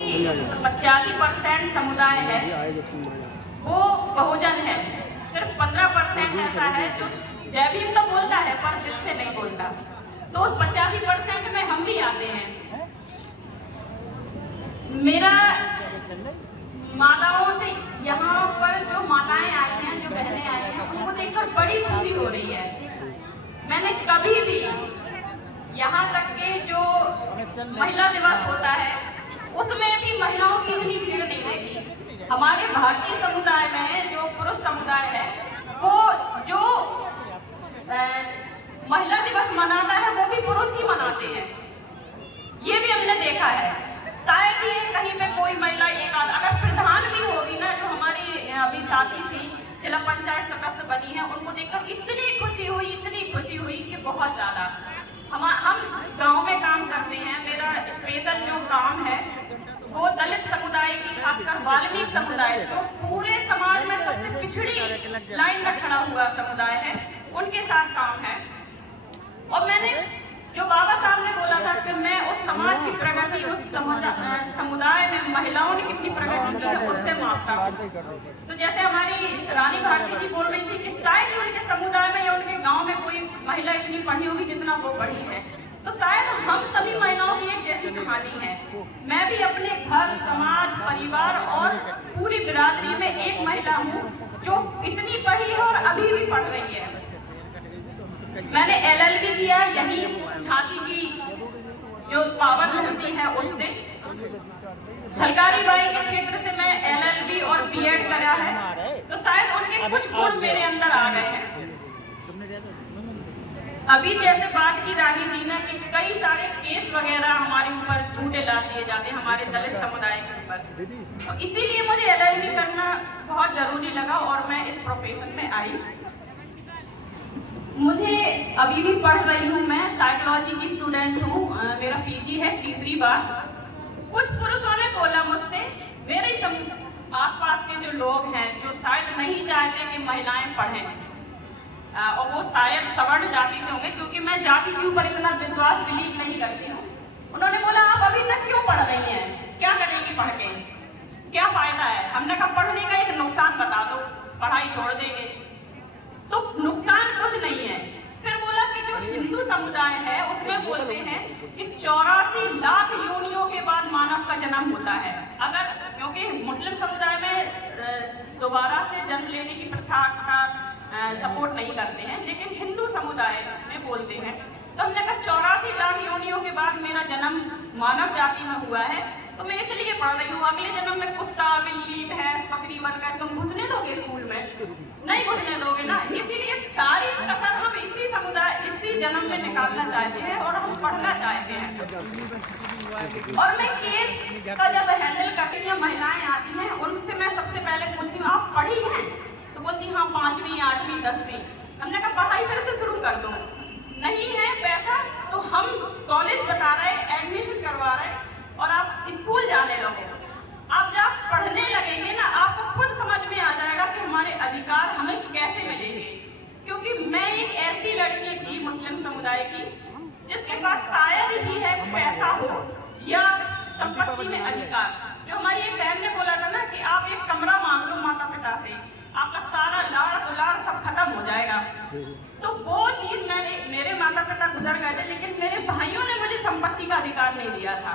85% समुदाय है वो बहुजन है। सिर्फ 15% ऐसा है जो जय भीम तो बोलता है पर दिल से नहीं बोलता। तो उस 85% में हम भी आते हैं। मेरा माताओं से यहाँ पर जो माताएं आई हैं, जो बहनें आई हैं, उनको देखकर बड़ी खुशी हो रही है। मैंने कभी भी यहाँ तक के जो महिला दिवस होता है उसमें भी महिलाओं की इतनी भीड़ नहीं देखी। हमारे भारतीय समुदाय में जो पुरुष समुदाय है वो जो महिला दिवस मनाता है वो भी पुरुष ही मनाते हैं। ये भी हमने देखा है। शायद ये कहीं पे कोई महिला एक आध अगर प्रधान भी होगी ना, जो हमारी अभी साथी थी जिला पंचायत सदस्य बनी है, उनको देखकर इतनी खुशी हुई कि बहुत ज्यादा। हम गांव में काम करते हैं। मेरा स्पेशल जो काम है वो दलित समुदाय की, खासकर वाल्मीकि समुदाय जो पूरे समाज में सबसे पिछड़ी लाइन में खड़ा हुआ समुदाय है, उनके साथ काम है। और मैंने जो बाबा साहब ने बोला था कि मैं उस समाज की प्रगति, उस समुदाय में महिलाओं ने कितनी प्रगति की है उससे मापता हूँ। तो जैसे हमारी रानी भारती जी बोल रही थी कि शायद ही उनके समुदाय में या उनके गांव में कोई महिला इतनी पढ़ी होगी जितना वो पढ़ी है। तो शायद हम सभी महिलाओं की एक जैसी कहानी है। मैं भी अपने घर, समाज, परिवार और पूरी बिरादरी में एक महिला हूँ जो इतनी पढ़ी है और अभी भी पढ़ रही है। मैंने LLB किया यही झांसी की जो पावर नदी है उससे। झलकारी बाई के क्षेत्र से मैं LLB और BEd करा है। तो शायद उनके कुछ गुण मेरे अंदर आ गए हैं। अभी जैसे बात की रानी जी ने कि कई सारे केस वगैरह हमारे ऊपर झूठे ला दिए जाते हैं हमारे दलित समुदाय के ऊपर, तो इसीलिए मुझे LLB करना बहुत जरूरी लगा और मैं इस प्रोफेशन में आई। मुझे अभी भी पढ़ रही हूँ, मैं साइकोलॉजी की स्टूडेंट हूँ। मेरा PG है, तीसरी बार। कुछ पुरुषों ने बोला मुझसे, मेरे आसपास के जो लोग हैं जो शायद नहीं चाहते कि महिलाएं पढ़ें, और वो शायद सवर्ण जाति से होंगे क्योंकि मैं जाति के ऊपर इतना विश्वास बिलीव नहीं करती हूँ। उन्होंने बोला आप अभी तक क्यों पढ़ रही हैं, क्या करेंगी पढ़ के, क्या फायदा है। हमने कहा पढ़ने का एक नुकसान बता दो, पढ़ाई छोड़ देंगे। तो नुकसान कुछ नहीं है। फिर बोला कि जो हिंदू समुदाय है उसमें बोलते हैं कि 84 लाख योनियों के बाद मानव का जन्म होता है। अगर क्योंकि मुस्लिम समुदाय में दोबारा से जन्म लेने की प्रथा का सपोर्ट नहीं करते हैं, लेकिन हिंदू समुदाय में बोलते हैं। तो हमने कहा 84 लाख योनियों के बाद मेरा जन्म मानव जाति में हुआ है, तो मैं इसलिए पढ़ रही हूँ। अगले जन्म में कुत्ता, बिल्ली, भैंस, बकरी बनकर तुम घुसने दोगे स्कूल में? नहीं घुसने दोगे ना। इसीलिए सारी कसर हम इसी समुदाय, इसी जन्म में निकालना चाहते हैं और हम पढ़ना चाहते हैं। और मैं केस का जब हैंडल करती हूँ, महिलाएं आती हैं, उनसे मैं सबसे पहले पूछती हूँ आप पढ़ी हैं? तो बोलती हाँ 5वीं, 8वीं, 10वीं। हमने कहा पढ़ाई फिर से शुरू कर दो। नहीं है पैसा तो हम कॉलेज बता रहे हैं, एडमिशन करवा रहे हैं और आप स्कूल जाने लगो। आप जब पढ़ने लगेंगे ना, आपको खुद समझ में आ जाएगा कि हमारे अधिकार हमें कैसे मिलेंगे। क्योंकि मैं एक ऐसी लड़की थी मुस्लिम समुदाय की जिसके पास शायद ही है पैसा हो या संपत्ति में अधिकार। जो हमारी एक बहन ने बोला था ना कि आप एक कमरा मांग लो माता पिता से, आपका सारा लाड़ दुलार सब खत्म हो जाएगा। तो वो चीज मेरे माता पिता गुजर गए थे, लेकिन मेरे भाइयों ने मुझे संपत्ति का अधिकार नहीं दिया था।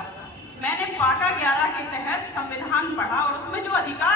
मैंने पाटा 11 के तहत संविधान पढ़ा और उसमें जो अधिकार